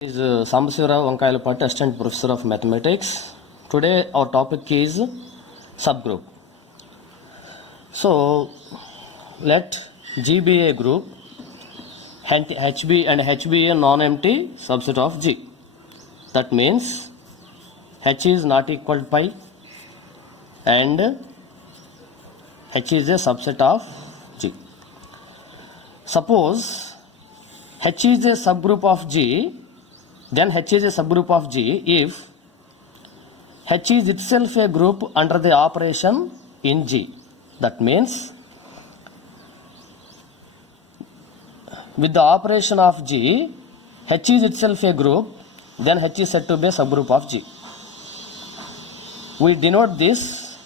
Is Sambasivara Vankayalapati, Assistant Professor of Mathematics. Today our topic is subgroup. So let G be a group, HB and H be a non-empty subset of G. That means H is not equal to pi and H is a subset of G. Suppose H is a subgroup of G, then H is a subgroup of G if H is itself a group under the operation in G. That means with the operation of G, H is itself a group, then H is said to be a subgroup of G. We denote this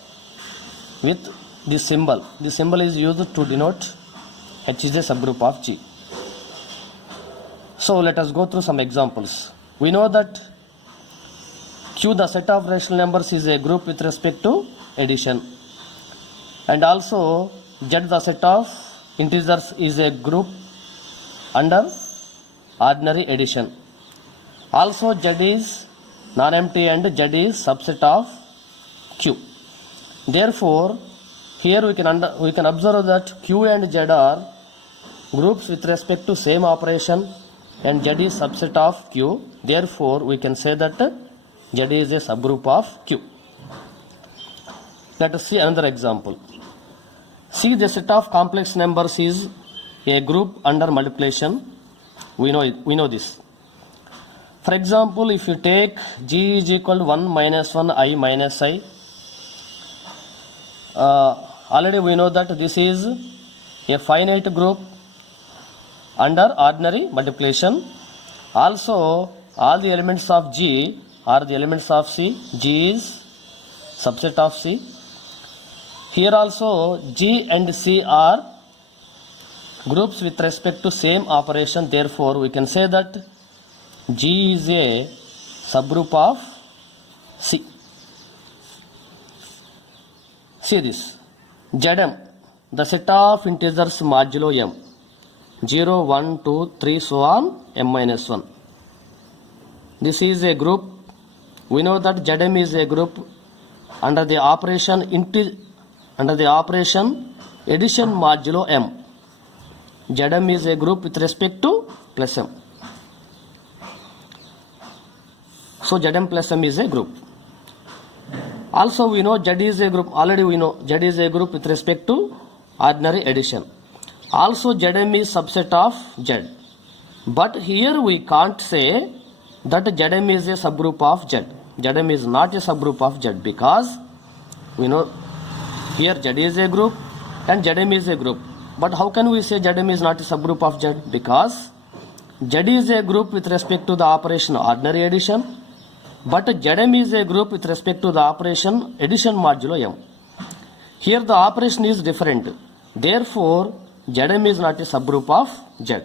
with this symbol. This symbol is used to denote H is a subgroup of G. So let us go through some examples. We know that Q, the set of rational numbers, is a group with respect to addition. And also Z, the set of integers, is a group under ordinary addition. Also Z is non-empty and Z is subset of Q. Therefore, here we can observe that Q and Z are groups with respect to same operation, and Z is subset of Q. Therefore, we can say that Z is a subgroup of Q. Let us see another example. See, the set of complex numbers is a group under multiplication. We know this. For example, if you take G is equal to 1 minus 1 I minus I, already we know that this is a finite group under ordinary multiplication. Also, all the elements of G are the elements of C. G is subset of C. Here also G and C are groups with respect to same operation. Therefore, we can say that G is a subgroup of C. See this. Zm, the set of integers modulo M. 0, 1, 2, 3, so on, m minus 1. This is a group. We know that Zm is a group under the operation addition modulo m. Zm is a group with respect to plus m. So Zm plus m is a group. Also we know Z is a group. Already we know Z is a group with respect to ordinary addition. Also Zm is subset of Z. But here we can't say that Zm is a subgroup of Z. Zm is not a subgroup of Z because we know here Z is a group and Zm is a group. But how can we say Zm is not a subgroup of Z? Because Z is a group with respect to the operation ordinary addition, but Zm is a group with respect to the operation addition modulo M. Here the operation is different. Therefore, Zm is not a subgroup of Z.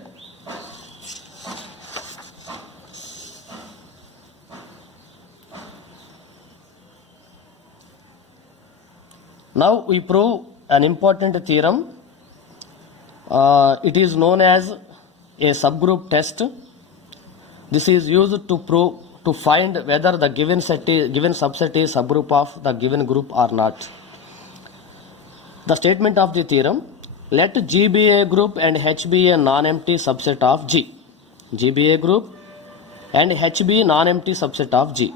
Now we prove an important theorem. It is known as a subgroup test. This is used to find whether the given subset is subgroup of the given group or not. The statement of the theorem: let G be a group and H be a non-empty subset of G. G be a group and H be non-empty subset of G.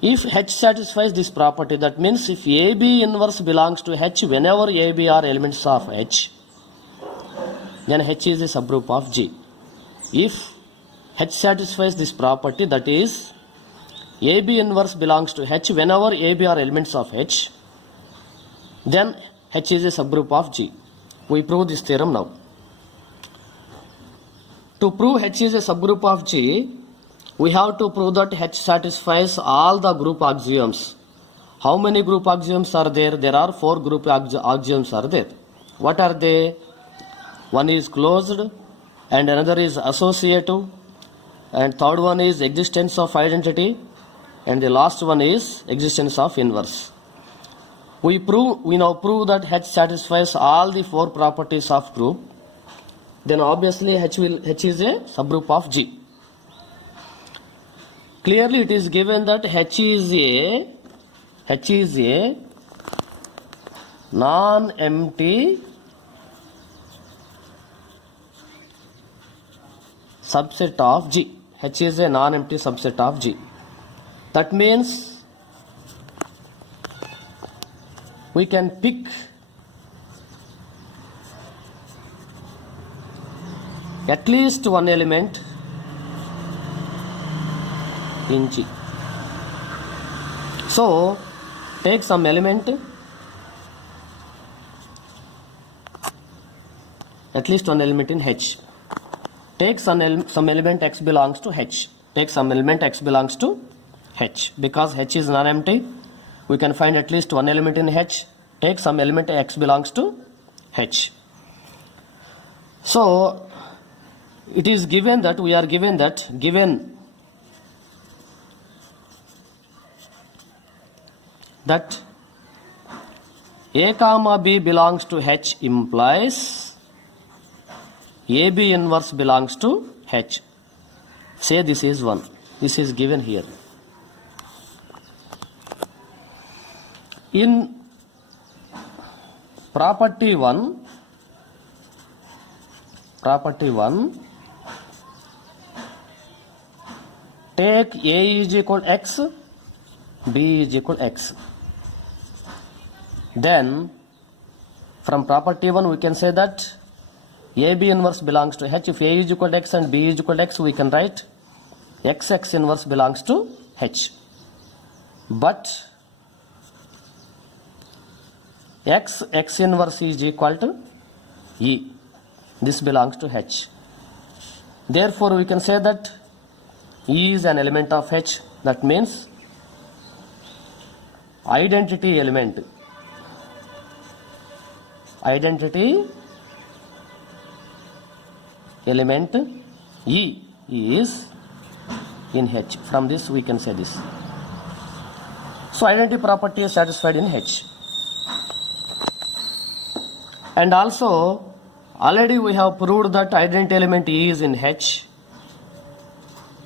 If H satisfies this property, that means if AB inverse belongs to H whenever AB are elements of H, then H is a subgroup of G. If H satisfies this property, that is AB inverse belongs to H whenever AB are elements of H, then H is a subgroup of G. We prove this theorem now. To prove H is a subgroup of G, we have to prove that H satisfies all the group axioms. How many group axioms are there? There are 4 group axioms are there. What are they? One is closed, and another is associative, and third one is existence of identity, and the last one is existence of inverse. We now prove that H satisfies all the 4 properties of group. Then obviously H is a subgroup of G. Clearly it is given that H is a non-empty subset of G. H is a non-empty subset of G. That means we can pick at least one element in G. So take some element, at least one element in H. Take some element X belongs to H. Take some element X belongs to H. Because H is non-empty, we can find at least one element in H. Take some element X belongs to H. So it is given that given that A comma B belongs to H implies AB inverse belongs to H. Say this is 1. This is given here. In property 1, take A is equal to X, B is equal to X. Then from property 1 we can say that AB inverse belongs to H. If A is equal to X and B is equal to X, we can write X inverse belongs to H. But X inverse is equal to E. This belongs to H. Therefore we can say that E is an element of H. That means identity element E is in H. From this we can say this. So identity property is satisfied in H. And also already we have proved that identity element E is in H.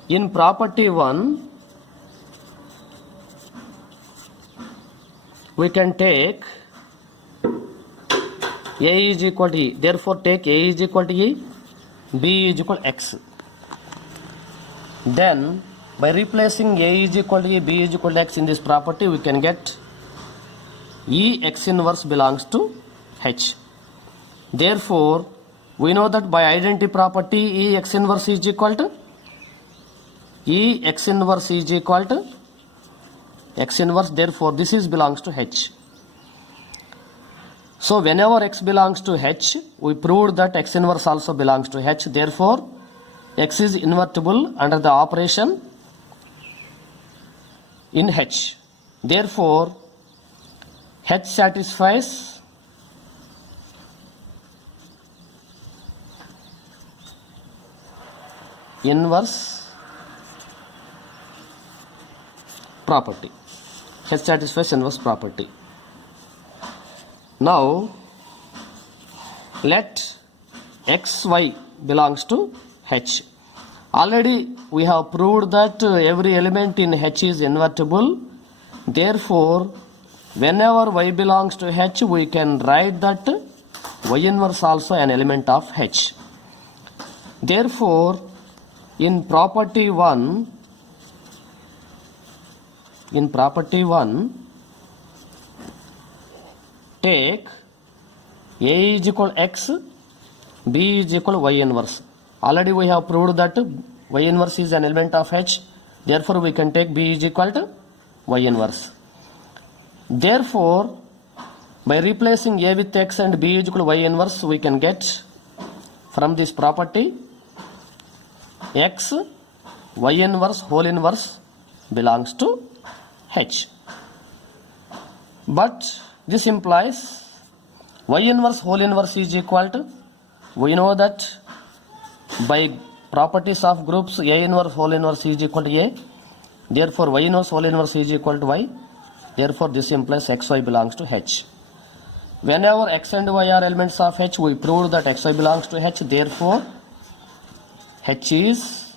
In property 1 we can take A is equal to E. Therefore take A is equal to E, B is equal to X. Then by replacing A is equal to E, B is equal to X in this property, we can get E X inverse belongs to H. Therefore we know that by identity property E X inverse is equal to X inverse. Therefore this is belongs to H. So whenever X belongs to H, we proved that X inverse also belongs to H. Therefore X is invertible under the operation in H. Therefore H satisfies inverse property. H satisfies inverse property. Now let xy belongs to H. Already we have proved that every element in H is invertible. Therefore whenever y belongs to H, we can write that y inverse also an element of H. Therefore in property 1 take A is equal to X, B is equal to y inverse. Already we have proved that y inverse is an element of H. Therefore we can take B is equal to y inverse. Therefore by replacing A with X and B is equal to y inverse, we can get from this property X y inverse whole inverse belongs to H. But this implies y inverse whole inverse is equal to, we know that by properties of groups A inverse whole inverse is equal to A. Therefore y inverse whole inverse is equal to y. Therefore this implies xy belongs to H. Whenever x and y are elements of H, we proved that xy belongs to H. Therefore H is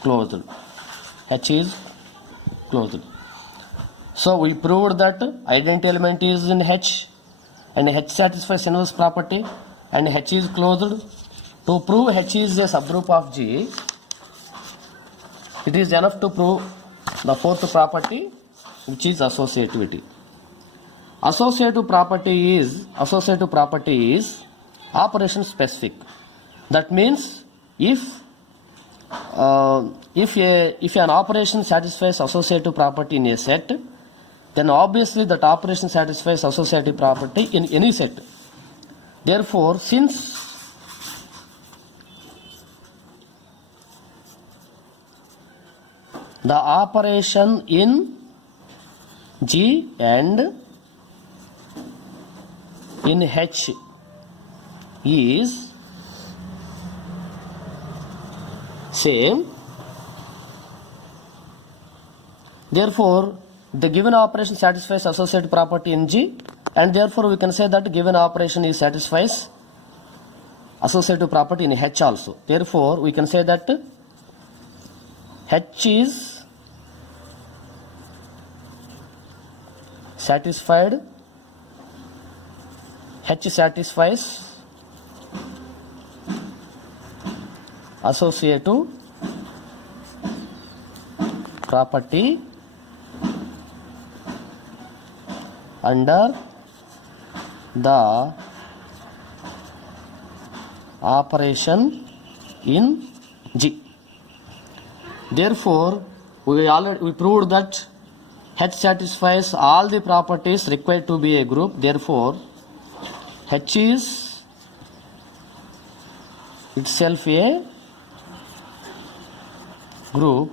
closed. H is closed. So we proved that identity element is in H and H satisfies inverse property and H is closed. To prove H is a subgroup of G, it is enough to prove the fourth property, which is associativity. Associative property is operation specific. That means if an operation satisfies associative property in a set, then obviously that operation satisfies associative property in any set. Therefore, since the operation in G and in H is same, therefore the given operation satisfies associative property in G, and therefore we can say that given operation is satisfies associative property in H also. Therefore we can say that H is satisfied, H satisfies associative property under the operation in G. Therefore, we proved that H satisfies all the properties required to be a group. Therefore, H is itself a group.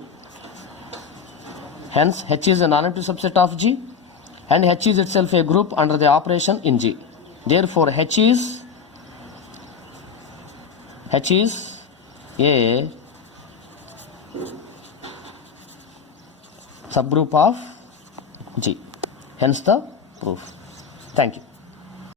Hence, H is a non-empty subset of G, and H is itself a group under the operation in G. Therefore, H is a subgroup of G. Hence the proof. Thank you.